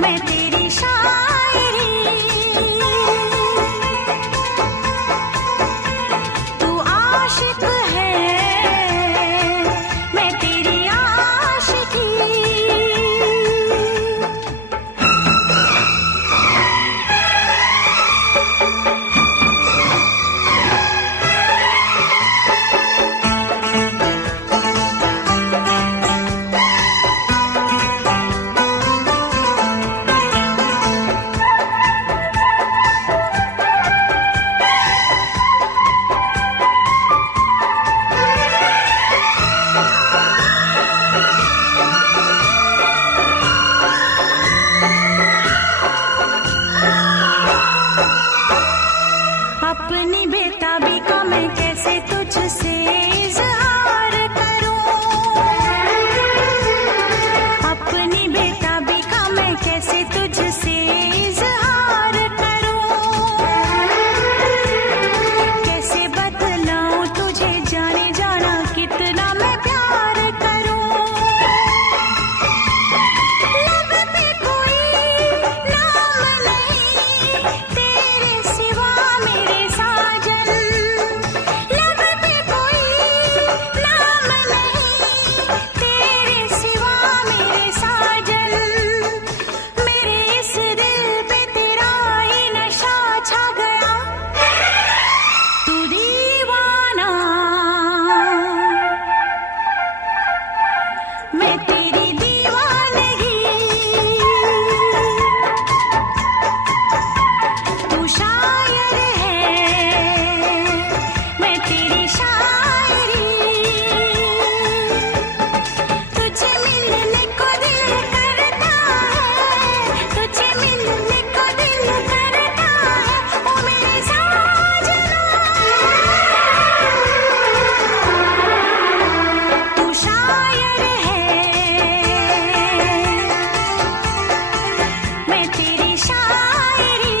मैं तेरी शायरी, तू आशिक है, मैं तेरी आशिकी। अपनी बेताबी का मैं कैसे तुझसे इजहार करूं, अपनी बेताबी का मैं कैसे तुझसे इजहार करूं, कैसे बतलाऊं तुझे जाने जाना कितना मैं प्यार करूं। लब पे कोई नाम नहीं तेरे सिवा मेरे साजन, लब पे कोई नाम नहीं तेरे सिवा मेरे साजन, मेरे इस दिल पे तेरा ही नशा छा गया, तू दीवाना, मैं तेरी दीवानगी, तू शायर है, मैं तेरी शायरी, तुझे मिलने को दिल करता है, तुझे मिलने को दिल करता है, ओ मेरे साजना, तू शायर है, मैं तेरी शायरी,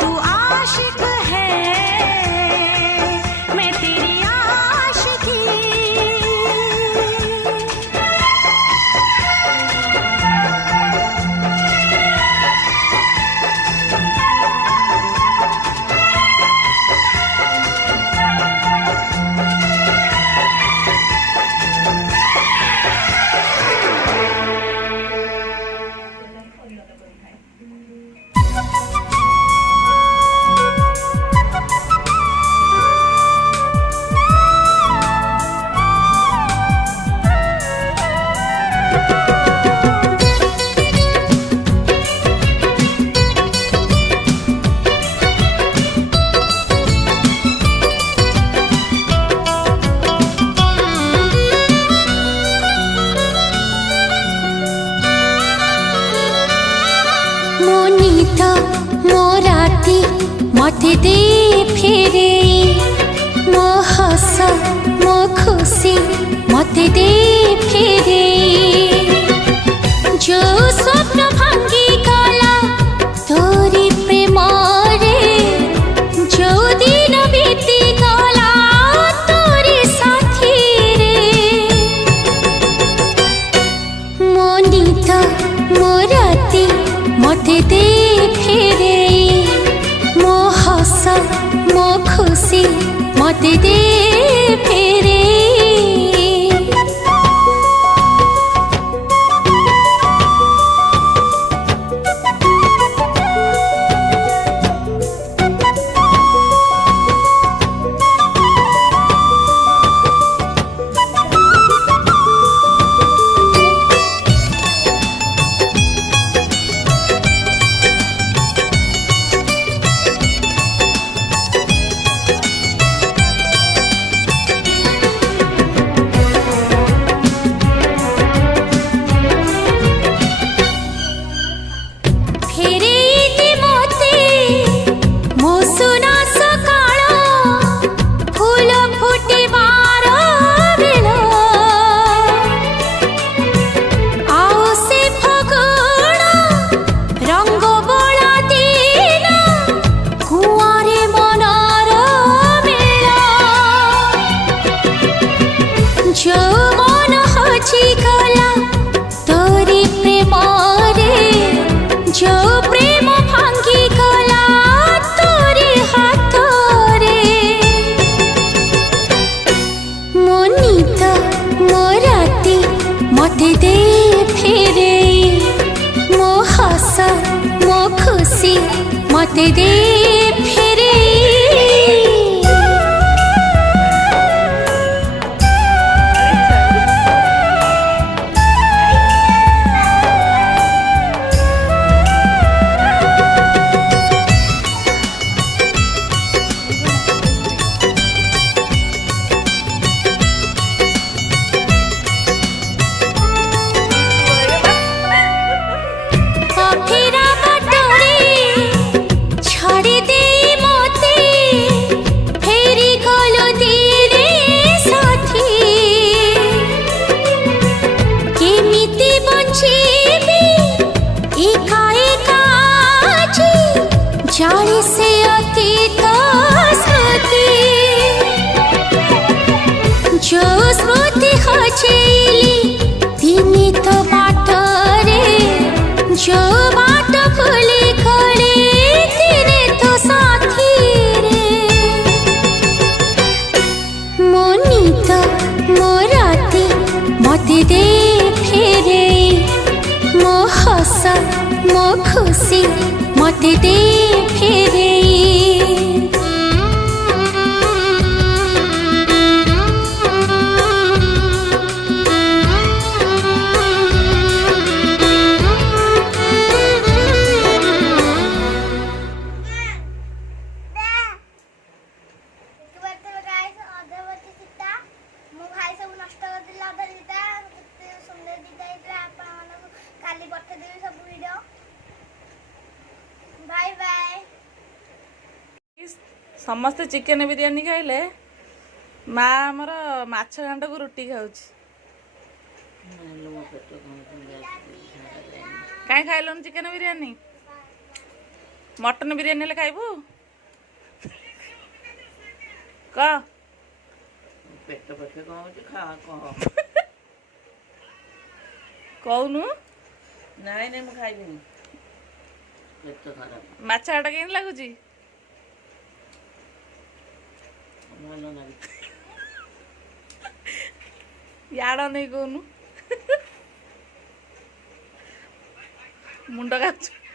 तू आशिक है, मैं तेरी आशिकी। मोनित मोराती मते दे फेरे, मो हस मो खुशी मते दे फेरे, जो स्वप्न भांगी गला तोरी प्रेम रे, जो दिन बीती गला तोरी साथी रे, मोनित मोराती मते दे फेरे, मो हस मो खुशी मते दे फेरे। मते दे फेरे मो हस मो खुशी मते दे फेरे जाने से अतीत स्मृति जो स्मृति हजेली दिनी तो बाटरे जो बाट भूली गले दिने तो साथी रे मोनी तो मो राती मते दे फेरे मो हस मो खुशी मते दे फेरे समस्ते चिकेन बिरियानी खाइले माँ आमर माछ घाट को रुटी खाऊँ कहीं खाइलुन चिकेन बिरियानी मटन बिरियानी ले खाइबू क पेट पेट खा कहूनु नाई नहीं मुझे खाइबी पेट खराब माछ घाट केन लगुची याड नहीं कहूनु मुंड खाऊ